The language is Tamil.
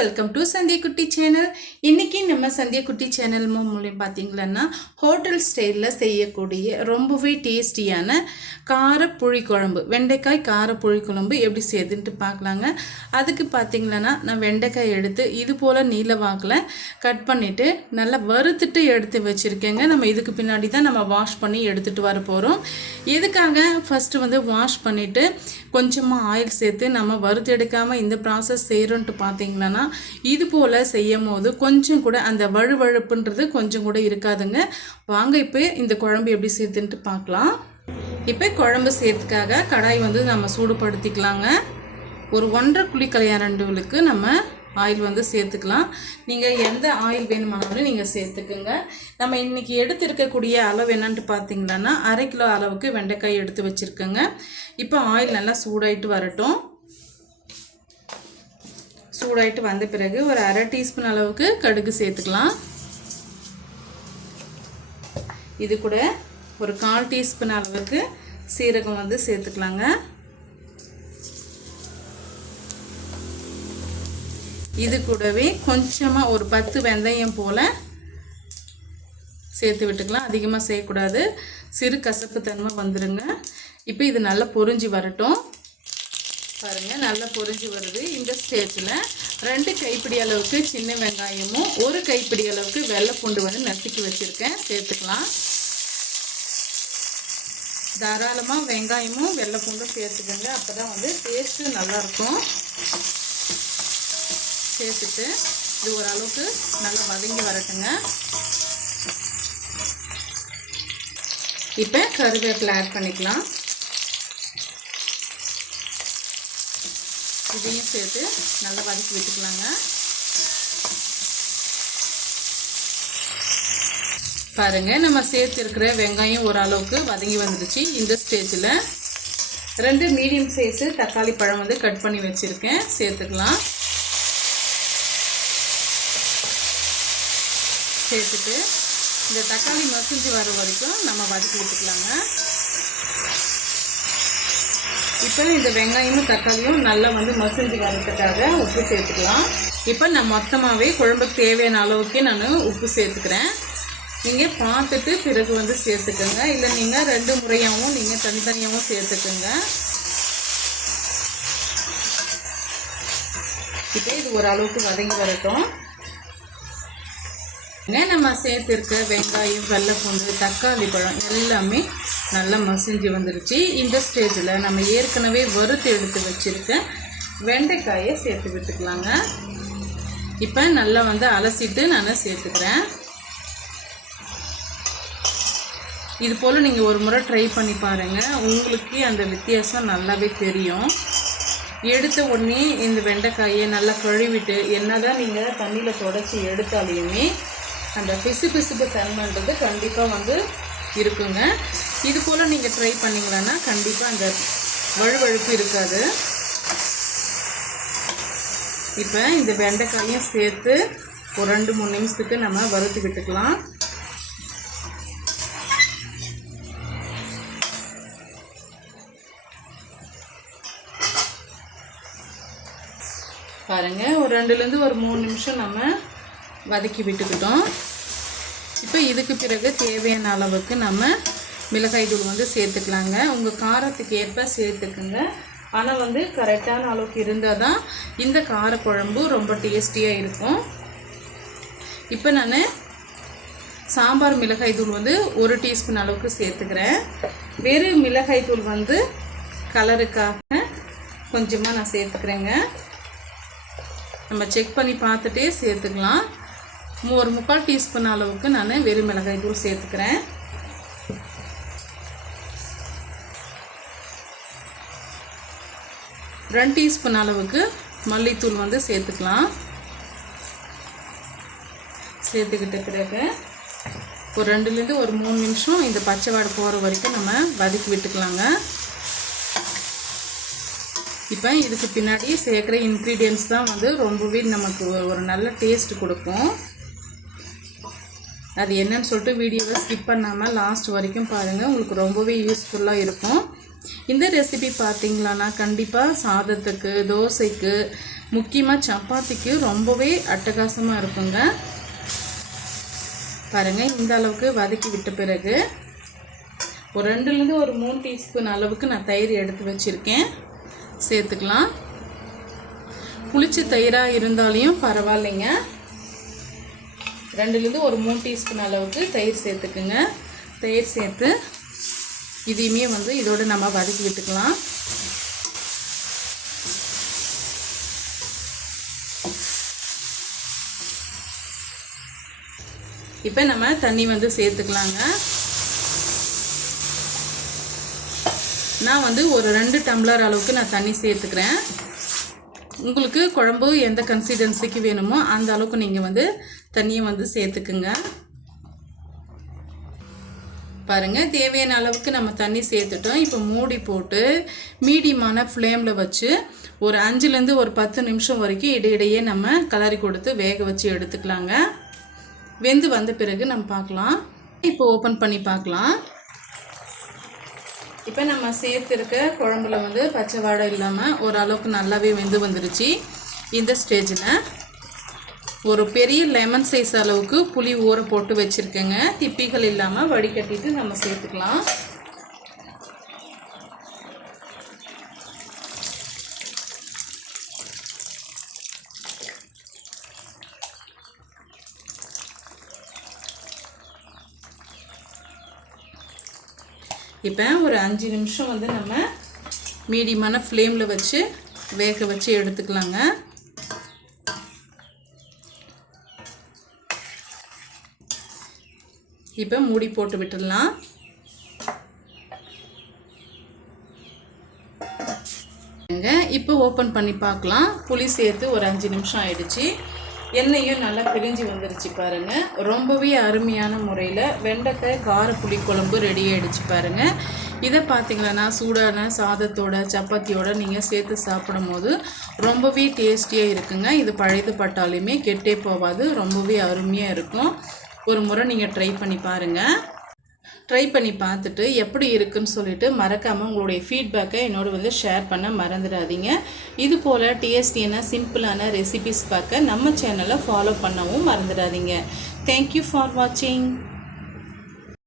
வெல்கம் டு சந்தியா குட்டி சேனல். இன்றைக்கி நம்ம சந்தியா குட்டி சேனல் மூலம் பார்த்திங்களன்னா ஹோட்டல் ஸ்டைலில் செய்யக்கூடிய ரொம்பவே டேஸ்டியான கார புளிக்குழம்பு, வெண்டைக்காய் கார புளிக்குழம்பு எப்படி செய்யுதுன்ட்டு பார்க்கலாங்க. அதுக்கு பார்த்திங்களன்னா நான் வெண்டைக்காய் எடுத்து இது போல் நீல வாக்கில் கட் பண்ணிவிட்டு நல்லா வறுத்துட்டு எடுத்து வச்சுருக்கேங்க. நம்ம இதுக்கு பின்னாடி தான் நம்ம வாஷ் பண்ணி எடுத்துகிட்டு வர போகிறோம். இதுக்காக ஃபஸ்ட்டு வந்து வாஷ் பண்ணிவிட்டு கொஞ்சமாக ஆயில் சேர்த்து நம்ம வறுத்து எடுக்காமல் இந்த ப்ராசஸ் செய்கிறோன்ட்டு பார்த்திங்கன்னா இது போல் செய்யும் போது கொஞ்சம் கூட அந்த வழுவழுப்புன்றது கொஞ்சம் கூட இருக்காதுங்க. வாங்க இப்போ இந்த குழம்பு எப்படி சேர்த்துன்ட்டு பார்க்கலாம். இப்போ குழம்பு சேர்த்துக்காக கடாய் வந்து நம்ம சூடுபடுத்திக்கலாங்க. ஒரு 1.5 குழிக்கரையாரண்டுகளுக்கு நம்ம ஆயில் வந்து சேர்த்துக்கலாம். நீங்கள் எந்த ஆயில் வேணுமானாலும் நீங்கள் சேர்த்துக்குங்க. நம்ம இன்றைக்கி எடுத்துருக்கக்கூடிய அளவு என்னன்ட்டு பார்த்தீங்கன்னா 1/2 கிலோ அளவுக்கு வெண்டைக்காய் எடுத்து வச்சுருக்கேங்க. இப்போ ஆயில் நல்லா சூடாயிட்டு வரட்டும். சூடாயிட்டு வந்த பிறகு ஒரு 1/2 டீஸ்பூன் அளவுக்கு கடுகு சேர்த்துக்கலாம். இது கூட ஒரு 1/4 டீஸ்பூன் அளவுக்கு சீரகம் வந்து சேர்த்துக்கலாங்க. இது கூடவே கொஞ்சமாக ஒரு 10 வெந்தயம் போல் சேர்த்து விட்டுக்கலாம். அதிகமாக செய்யக்கூடாது, சிறு கசப்பு தன்மை வந்துடுங்க. இப்போ இது நல்லா பொரிஞ்சு வரட்டும். பாருங்கள், நல்லா பொரிஞ்சு வருது. இந்த ஸ்டேஜில் 2 கைப்பிடி அளவுக்கு சின்ன வெங்காயமும் 1 கைப்பிடி அளவுக்கு வெள்ளைப்பூண்டு வந்து நசுக்கி வச்சுருக்கேன், சேர்த்துக்கலாம். தாராளமாக வெங்காயமும் வெள்ளைப்பூண்டும் சேர்த்துக்கோங்க, அப்போ தான் வந்து டேஸ்ட்டு நல்லாயிருக்கும். சேர்த்துட்டு இது ஓரளவுக்கு நல்லா வதங்கி வரட்டுங்க. இப்போ கருவேப்பிலை ஆட் பண்ணிக்கலாம். இதையும் சேர்த்து நல்லா வதக்கி விட்டுக்கலாங்க. பாருங்கள், நம்ம சேர்த்துருக்கிற வெங்காயம் ஓரளவுக்கு வதங்கி வந்துடுச்சு. இந்த ஸ்டேஜில் 2 மீடியம் சைஸு தக்காளி பழம் வந்து கட் பண்ணி வச்சுருக்கேன், சேர்த்துக்கலாம். சேர்த்துட்டு இந்த தக்காளி மசிஞ்சு வர வரைக்கும் நம்ம வதக்கி விட்டுக்கலாங்க. இப்போ இந்த வெங்காயமும் தக்காளியும் நல்லா வந்து மசிஞ்சு வரதுக்காக உப்பு சேர்த்துக்கலாம். இப்போ நான் மொத்தமாகவே குழம்புக்கு தேவையான அளவுக்கு நான் உப்பு சேர்த்துக்கிறேன். நீங்கள் பார்த்துட்டு பிறகு வந்து சேர்த்துக்கோங்க, இல்லை நீங்கள் 2 முறையாகவும் நீங்கள் தனித்தனியாகவும் சேர்த்துக்கோங்க. இப்போ இது ஓரளவுக்கு வதங்கி வரட்டும். நம்ம சேர்த்துருக்க வெங்காயம், வெள்ளைப்பூண்டு, தக்காளி பழம் எல்லாமே நல்லா மசிஞ்சு வந்துடுச்சு. இந்த ஸ்டேஜில் நம்ம ஏற்கனவே வறுத்து எடுத்து வச்சுருக்க வெண்டைக்காயை சேர்த்து விட்டுக்கலாங்க. இப்போ நல்லா வந்து அலசிட்டு நான் சேர்த்துக்கிறேன். இது போல் நீங்கள் ஒரு முறை ட்ரை பண்ணி பாருங்கள், உங்களுக்கு அந்த வித்தியாசம் நல்லாவே தெரியும். எடுத்த உடனே இந்த வெண்டைக்காயை நல்லா கழுவிட்டு என்னதான் நீங்கள் தண்ணியில் தொடச்சி எடுத்தாலையுமே அந்த பிசுபிசுப்பு தன்மைன்றது கண்டிப்பாக வந்து இருக்குங்க. இது போல் நீங்கள் ட்ரை பண்ணிங்களன்னா கண்டிப்பாக அந்த வழுவழுப்பு இருக்காது. இப்போ இந்த வெண்டைக்காயும் சேர்த்து ஒரு 2-3 நிமிஷத்துக்கு நம்ம வறுத்து விட்டுக்கலாம். பாருங்கள், ஒரு 2லேருந்து ஒரு 3 நிமிஷம் நம்ம வதக்கி விட்டுக்கிட்டோம். இப்போ இதுக்கு பிறகு தேவையான அளவுக்கு நம்ம மிளகாய் தூள் வந்து சேர்த்துக்கலாங்க. உங்கள் காரத்துக்கு ஏற்ப சேர்த்துக்குங்க. ஆனால் வந்து கரெக்டான அளவுக்கு இருந்தால் தான் இந்த காரக்குழம்பு ரொம்ப டேஸ்டியாக இருக்கும். இப்போ நான் சாம்பார் மிளகாய் தூள் வந்து 1 டீஸ்பூன் அளவுக்கு சேர்த்துக்கிறேன். வேறு மிளகாய் தூள் வந்து கலருக்காக கொஞ்சமாக நான் சேர்த்துக்கிறேங்க. நம்ம செக் பண்ணி பார்த்துட்டே சேர்த்துக்கலாம். ஒரு 3/4 டீஸ்பூன் அளவுக்கு நான் வெறும் மிளகாய் தூள் சேர்த்துக்கிறேன். ரெண்டு டீஸ்பூன் அளவுக்கு மல்லித்தூள் வந்து சேர்த்துக்கலாம். சேர்த்துக்கிட்ட பிறகு ஒரு 2லேருந்து ஒரு 3 நிமிஷம் இந்த பச்சை வாடை போகிற வரைக்கும் நம்ம வதக்கி விட்டுக்கலாங்க. இப்போ இதுக்கு பின்னாடி சேர்க்குற இன்க்ரீடியன்ட்ஸ் தான் வந்து ரொம்பவே நமக்கு ஒரு நல்ல டேஸ்ட் கொடுக்கும். அது என்னன்னு சொல்லிட்டு வீடியோவை ஸ்கிப் பண்ணாமல் லாஸ்ட் வரைக்கும் பாருங்கள், உங்களுக்கு ரொம்பவே யூஸ்ஃபுல்லாக இருக்கும். இந்த ரெசிபி பார்த்திங்களான்னா கண்டிப்பாக சாதத்துக்கு, தோசைக்கு, முக்கியமாக சப்பாத்திக்கு ரொம்பவே அட்டகாசமாக இருக்குங்க. பாருங்கள், இந்த அளவுக்கு வதக்கி விட்ட பிறகு ஒரு 2லேருந்து ஒரு 3 டீஸ்பூன் அளவுக்கு நான் தயிர் எடுத்து வச்சுருக்கேன், சேர்த்துக்கலாம். புளிச்ச தயிராக இருந்தாலையும் பரவாயில்லைங்க. 2லேருந்து ஒரு 3 டீஸ்பூன் அளவுக்கு தயிர் சேர்த்துக்குங்க. தயிர் சேர்த்து இதையுமே இதோடு நம்ம வதக்கி விட்டுக்கலாம். இப்போ நம்ம தண்ணி சேர்த்துக்கலாங்க. நான் ஒரு 2 டம்ளர் அளவுக்கு நான் தண்ணி சேர்த்துக்கிறேன். உங்களுக்கு குழம்பு எந்த கன்சிஸ்டன்சிக்கு வேணுமோ அந்த அளவுக்கு நீங்கள் தண்ணியை சேர்த்துக்குங்க. பாருங்கள், தேவையான அளவுக்கு நம்ம தண்ணி சேர்த்துட்டோம். இப்போ மூடி போட்டு மீடியமான ஃப்ளேமில் வச்சு ஒரு 5லேருந்து ஒரு 10 நிமிஷம் வரைக்கும் இடையிடையே நம்ம கலரி கொடுத்து வேக வச்சு எடுத்துக்கலாங்க. வெந்து வந்த பிறகு நம்ம பார்க்கலாம். இப்போ ஓப்பன் பண்ணி பார்க்கலாம். இப்போ நம்ம சேர்த்துருக்க குழம்புல பச்சை வாடை இல்லாமல் ஓரளவுக்கு நல்லாவே வெந்து வந்துருச்சு. இந்த ஸ்டேஜில் ஒரு பெரிய லெமன் சைஸ் அளவுக்கு புளி ஊற போட்டு வச்சுருக்கேங்க. திப்பிகள் இல்லாமல் வடிகட்டிட்டு நம்ம சேர்த்துக்கலாம். இப்போ ஒரு 5 நிமிஷம் நம்ம மீடியமான ஃப்ளேமில் வச்சு வேக வச்சு எடுத்துக்கலாங்க. இப்போ மூடி போட்டு விட்டுடலாம். இப்போ ஓப்பன் பண்ணி பார்க்கலாம். புளி சேர்த்து ஒரு 5 நிமிஷம் ஆயிடுச்சு. எண்ணெயும் நல்லா பிரிஞ்சு வந்துருச்சு பாருங்கள். ரொம்பவே அருமையான முறையில் வெண்டைக்காய் கார புளி குழம்பு ரெடி ஆகிடுச்சு பாருங்கள். இதை பார்த்திங்கன்னா சூடான சாதத்தோட சப்பாத்தியோட நீங்கள் சேர்த்து சாப்பிடும் போது ரொம்பவே டேஸ்டியாக இருக்குங்க. இது பழையது பட்டாலுமே கெட்டே போகாது, ரொம்பவே அருமையாக இருக்கும். ஒரு முறை நீங்கள் ட்ரை பண்ணி பாருங்கள். ட்ரை பண்ணி பார்த்துட்டு எப்படி இருக்குன்னு சொல்லிட்டு மறக்காமல் உங்களுடைய ஃபீட்பேக்கை என்னோட ஷேர் பண்ண மறந்துடாதீங்க. இது போல் டேஸ்டியான சிம்பிளான ரெசிபிஸ் பார்க்க நம்ம சேனலை ஃபாலோ பண்ணவும் மறந்துடாதீங்க. தேங்க்யூ ஃபார் வாட்சிங்.